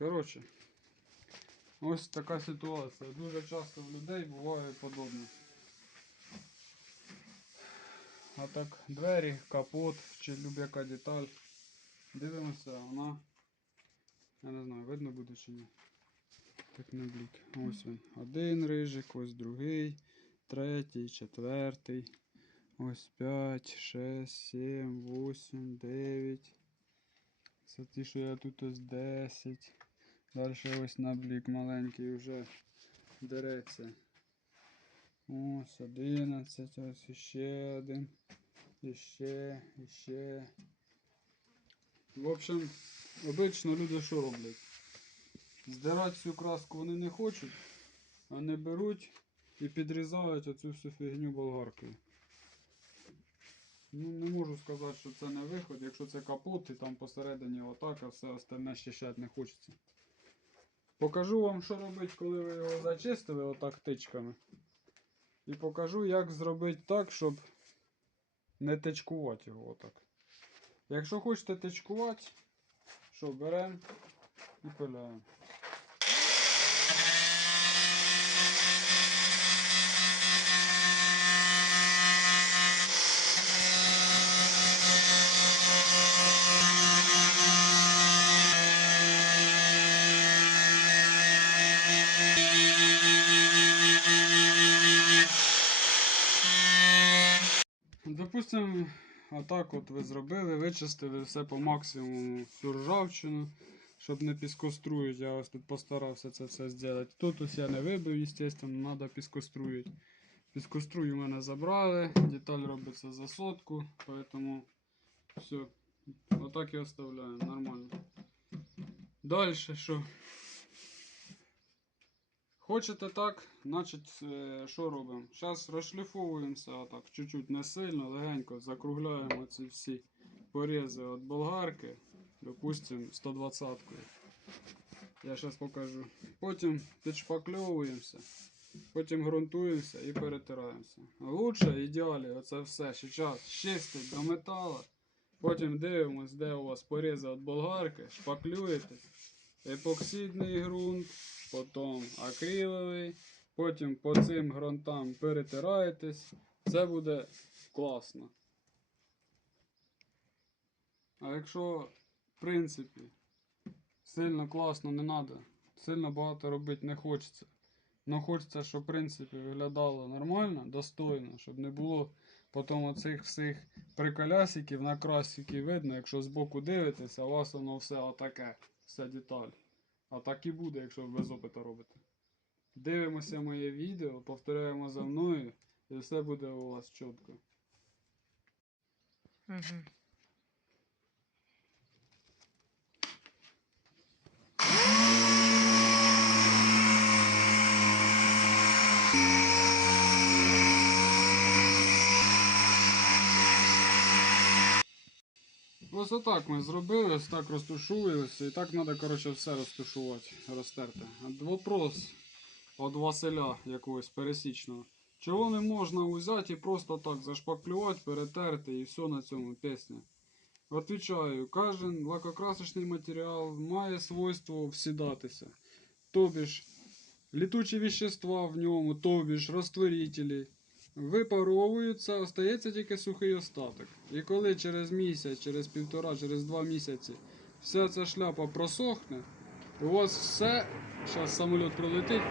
Коротше, ось така ситуація. Дуже часто в людей буває подобне. А так двері, капот чи будь-яка деталь. Дивимося, вона. Я не знаю, видно буде чи ні. Так не блік. Ось він. Один рижик, ось другий, третій, четвертий. Ось 5, 6, 7, 8, 9. Це ті, що я тут ось 10. Далі ось на блік маленький вже дереться. Ось 11, ось іще один. Іще, іще. В общем, обично люди що роблять? Здирати всю краску вони не хочуть, а не беруть і підрізають оцю всю фігню болгаркою. Ну, не можу сказати, що це не виход, якщо це капот і там посередині отак, а все остальне щищати не хочеться. Покажу вам, що робити, коли ви його зачистили отак тичками. І покажу, як зробити так, щоб не тичкувати його отак. Якщо хочете тичкувати, що беремо і пиляємо. Допустимо, отак от ви зробили, вичистили все по максимуму всю ржавчину, щоб не піскоструїть. Я ось тут постарався це все зробити. Тут ось я не вибив, звісно, треба піскоструїти. Піскострую мене забрали, деталь робиться за сотку, поэтому все. Отак і оставляємо, нормально. Далі що? Хочете так, значить, е, що робимо? Зараз розшліфовуємося отак, чуть-чуть не сильно, легенько закругляємо ці всі порізи від болгарки, допустимо 120-кою. Я зараз покажу. Потім підшпакльовуємося, потім ґрунтуємося і перетираємося. Лучше, ідеалі, оце все зараз чистить до металу. Потім дивимось, де у вас порізи від болгарки, шпаклюєте, епоксидний ґрунт потім акриловий, потім по цим ґрунтам перетираєтесь. Це буде класно. А якщо, в принципі, сильно класно не треба, сильно багато робити не хочеться. Ну хочеться, щоб в принципі виглядало нормально, достойно, щоб не було потім оцих всіх приколясиків на красики видно, якщо збоку дивитеся, у вас воно все отаке, вся деталь. А так і буде, якщо ви без опиту робите. Дивимося моє відео, повторяємо за мною, і все буде у вас чітко. Угу. Ось отак ми зробили, ось так розтушуємося, і так треба, коротше, все розтушувати, розтерти. Вопрос від Василя якогось пересічного. Чого не можна взяти і просто так зашпаклювати, перетерти і все на цьому пісня? Отвічаю, кожен лакокрасочний матеріал має свойство всідатися. Тобі літучі вещества в ньому, тобі розтворителі, випаровуються, остається тільки сухий остаток. І коли через місяць, через півтора, через два місяці вся ця шляпа просохне, у вас все, зараз самоліт пролетить.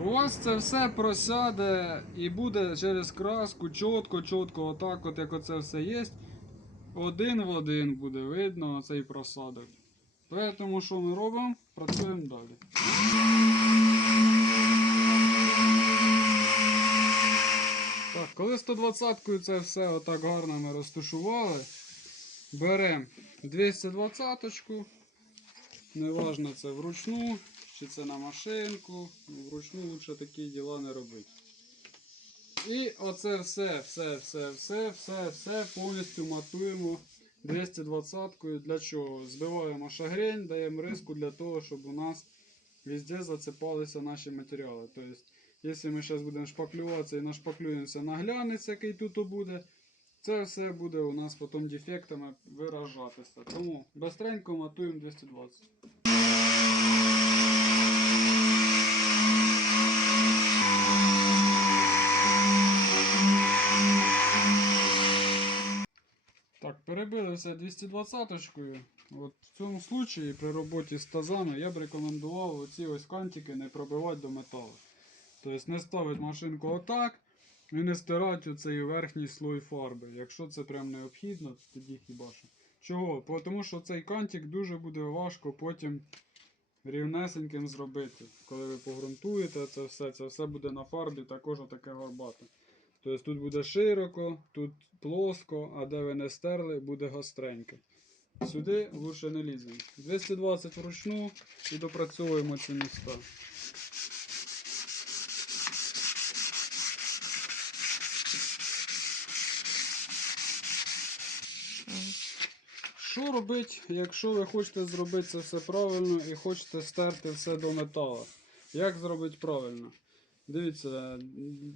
У вас це все просяде і буде через краску чітко, чітко, отак, от як оце все є. Один в один буде видно цей просадок. Тому що ми робимо? Працюємо далі. Так, коли 120-кою це все отак гарно ми розташували, беремо 220-ку, неважно це вручну, чи це на машинку, ну, вручну лучше такі діла не робити. І оце все, все, все, все, все, все повністю матуємо 220-кою. Для чого? Збиваємо шагрень, даємо риску для того, щоб у нас везде зацепалися наші матеріали. Тобто, якщо ми зараз будемо шпаклюватися і нашпаклюємося на глянець, який тут буде, Це все буде у нас потім дефектами виражатися. Тому быстренько матуємо 220. Так, перебили все 220-очкою. От в цьому случаї при роботі з тазами я б рекомендував оці ось кантики не пробивати до металу. Тобто не ставити машинку отак і не стирати оцей верхній слой фарби. Якщо це прям необхідно, то тоді хіба що. Чого? Тому що цей кантик дуже буде важко потім рівнесеньким зробити. Коли ви погрунтуєте це все, це все буде на фарбі також таке горбате. Тобто тут буде широко, тут плоско, а де ви не стерли, буде гостреньке. Сюди лучше не ліземо. 220 вручну і допрацьовуємо ці міста. Що робити, якщо ви хочете зробити це все правильно і хочете стерти все до металу? Як зробити правильно? Дивіться,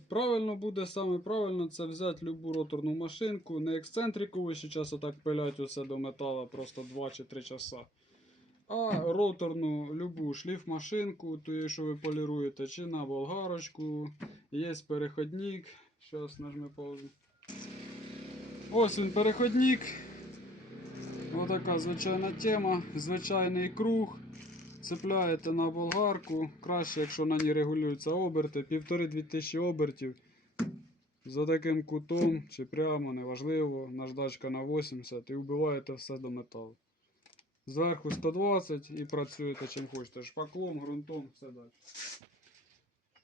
правильно буде саме правильно це взяти любу роторну машинку, не ексцентрикову, що час отак пилять усе до металу просто 2 чи 3 часа. А роторну любу шліфмашинку, ту, що ви поліруєте, чи на болгарочку. Є переходник. Зараз нажми паузу. Ось він переходник. Отака звичайна тема, звичайний круг. Цепляєте на болгарку. Краще, якщо на ній регулюються оберти, півтори-дві тисячі обертів. За таким кутом чи прямо, неважливо, наждачка на 80 і вбиваєте все до металу. Зверху 120 і працюєте чим хочете. Шпаклом, ґрунтом, все далі.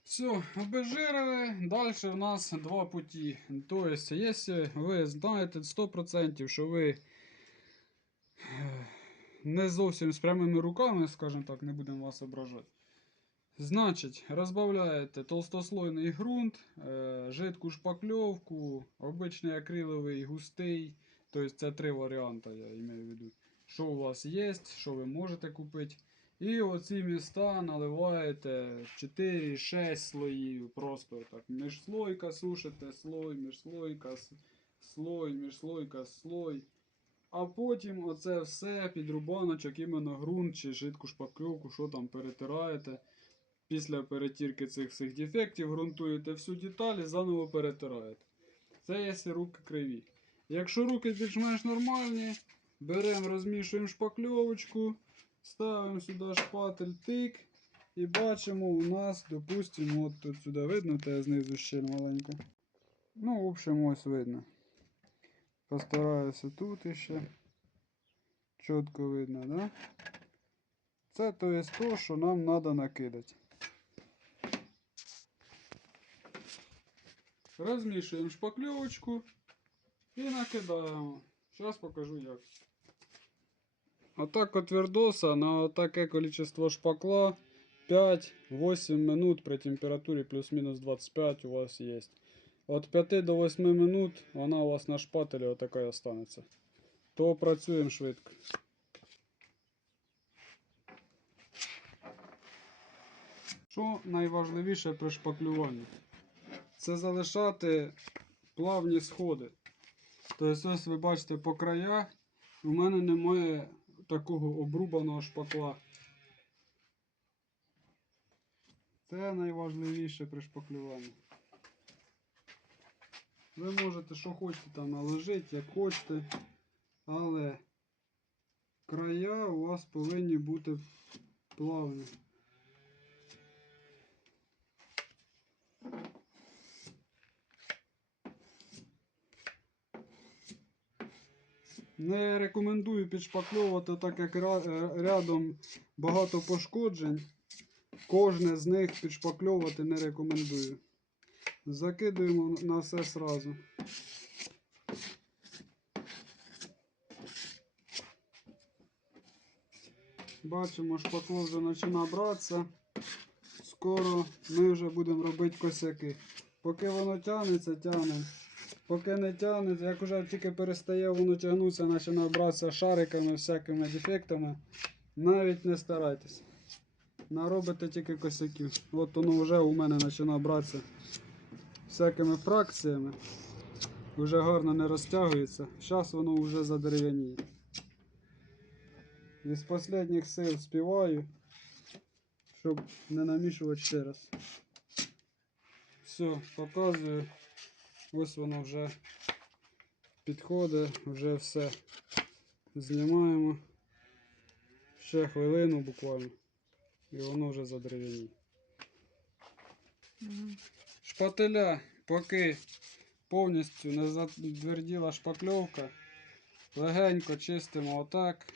Все, обезжирили. Далі в нас два путі. Тобто, якщо ви знаєте 100%, що ви ех, не зовсім з прямими руками, скажімо так, не будемо вас ображати. Значить, розбавляєте толстослойний ґрунт, е, жидку шпакльовку, обичний акриловий густий. Тобто це три варіанти, я маю в виду. Що у вас є, що ви можете купити. І оці міста наливаєте 4-6 слоїв. Просто так. Міжслойка сушите, слой, міжслойка, с- слой, міжслойка, слой. А потім оце все під рубаночок, іменно ґрунт чи жидку шпакльовку, що там перетираєте. Після перетірки цих всіх дефектів ґрунтуєте всю деталь і заново перетираєте. Це якщо руки криві. Якщо руки більш-менш нормальні, беремо, розмішуємо шпакльовочку, ставимо сюди шпатель тик і бачимо у нас, допустимо, от тут сюди видно, те знизу ще маленько. Ну, в общем, ось видно. Постараюся тут іще. Чітко видно, да? Це то є то, що нам треба накидати. Розмішуємо шпакльовочку і накидаємо. Зараз покажу як. Отак от вердоса на таке количество шпакла 5-8 минут при температурі плюс-мінус 25 у вас є. От 5 до 8 минут вона у вас на шпателі отака і останеться. То працюємо швидко. Що найважливіше при шпаклюванні? Це залишати плавні сходи. Тобто, ось ви бачите по краях, у мене немає такого обрубаного шпакла. Це найважливіше при шпаклюванні. Ви можете що хочете там наложити, як хочете, але края у вас повинні бути плавні. Не рекомендую підшпакльовувати, так як е, рядом багато пошкоджень. Кожне з них підшпакльовувати не рекомендую. Закидуємо на все сразу. Бачимо, шпакло вже починає братися. Скоро ми вже будемо робити косяки. Поки воно тягнеться, тягнемо. Поки не тягнеться, як вже тільки перестає воно тягнутися, починає братися шариками, всякими дефектами. Навіть не старайтесь. Наробите тільки косяків. От воно вже у мене починає братися всякими фракціями. вже гарно не розтягується. Зараз воно вже задерев'яніє. Із останніх сил співаю, щоб не намішувати ще раз. Все, показую. Ось воно вже підходить, вже все. Знімаємо. Ще хвилину буквально. І воно вже задерев'яніє. Шпателя, поки повністю не затверділа шпакльовка, легенько чистимо отак.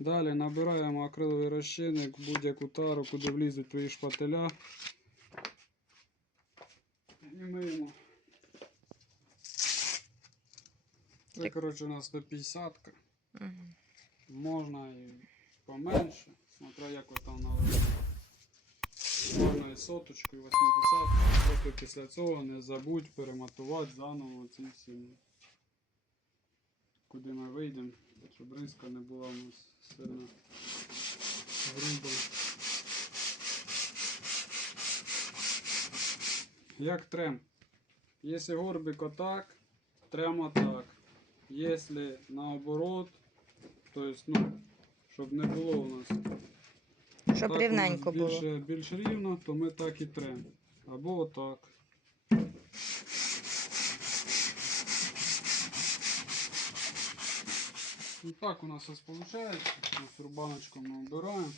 Далі набираємо акриловий розчинник в будь-яку тару, куди влізуть твої шпателя. І миємо. Це, коротше, у нас 150 ка Мгм. Можна і поменше, смотря як ви там належить. Можна і соточку, 80. Просто після цього не забудь перематувати заново ці всі. Куди ми вийдемо, щоб риска не була у нас сильно груба. Як трем. Якщо горбик отак, трем отак. Якщо наоборот, то есть, ну, щоб не було у нас. Щоб Так, рівненько було. більше, більш рівно, то ми так і трем. Або отак. І так у нас ось виходить. Ось рубаночку ми обираємо.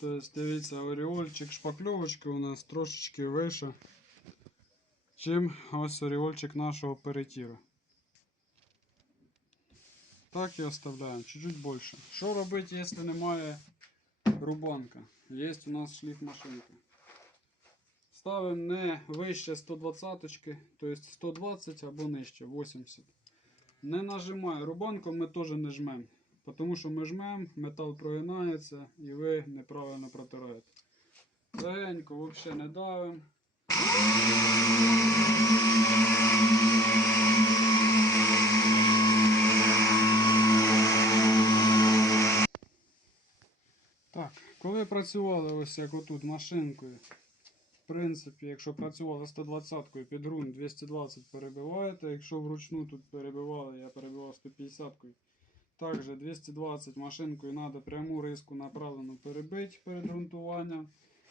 Тобто, дивіться, оріольчик шпакльовочки у нас трошечки вище, чим ось оріольчик нашого перетіра. Так і оставляємо, чуть-чуть більше. Що робити, якщо немає рубанка? Є у нас шліф машинка. Ставимо не вище 120, тобто 120 або нижче 80. Не нажимаю рубанком, ми теж не жмемо. Тому що ми жмемо, метал прогинається і ви неправильно протираєте. Легенько взагалі не давимо. Так, коли працювали ось як отут машинкою, в принципі, якщо працювали 120-кою під ґрунт 220 перебиваєте, якщо вручну тут перебивали, я перебивав 150-кою. Також 220 машинкою треба пряму риску направлену перебити перед ґрунтуванням.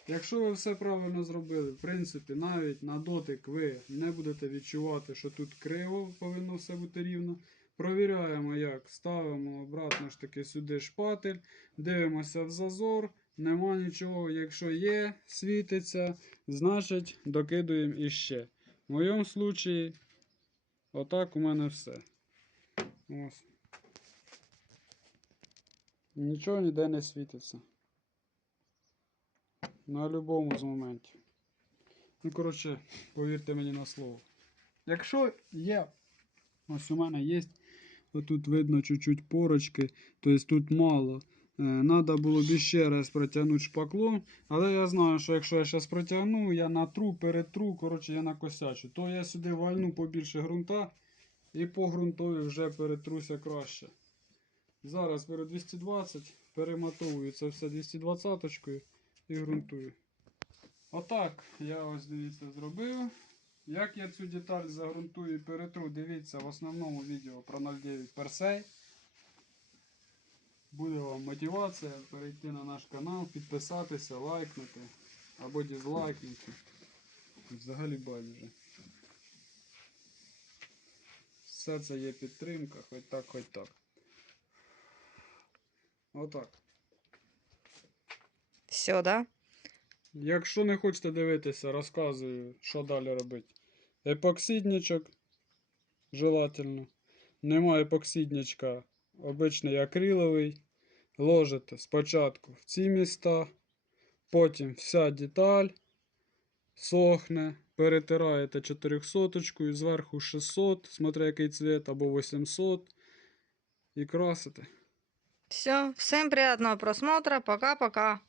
Якщо ви все правильно зробили, в принципі, навіть на дотик ви не будете відчувати, що тут криво повинно все бути рівно. Провіряємо, як ставимо обратно ж таки сюди шпатель, дивимося в зазор, нема нічого. Якщо є, світиться, значить докидуємо іще. В моєму случаї, отак у мене все. Ось. Нічого ніде не світиться. На будь-якому з моментів. Ну, коротше, повірте мені на слово. Якщо є, ось у мене є, отут видно чуть-чуть порочки, тобто тут мало. Треба було б ще раз протягнути шпаклом, але я знаю, що якщо я зараз протягну, я натру, перетру, коротше, я накосячу. То я сюди вальну побільше ґрунта і по ґрунтові вже перетруся краще. Зараз беру 220, перематовую це все 220 і ґрунтую. Отак я ось дивіться зробив. Як я цю деталь загрунтую і перетру, дивіться в основному відео про 09 Персей. Буде вам мотивація перейти на наш канал, підписатися, лайкнути або дізлайкнути. Взагалі байдуже. Все це є підтримка, хоч так, хоч так. Отак. Все, да? Якщо не хочете дивитися, розказую, що далі робити. Епоксидничок желательно. Немає епоксидничка, обичний акриловий. Ложите спочатку в ці міста, потім вся деталь сохне, перетираєте 400 і зверху 600, смотря який цвіт, або 800 і красите. Все, всем приятного просмотра. Пока-пока.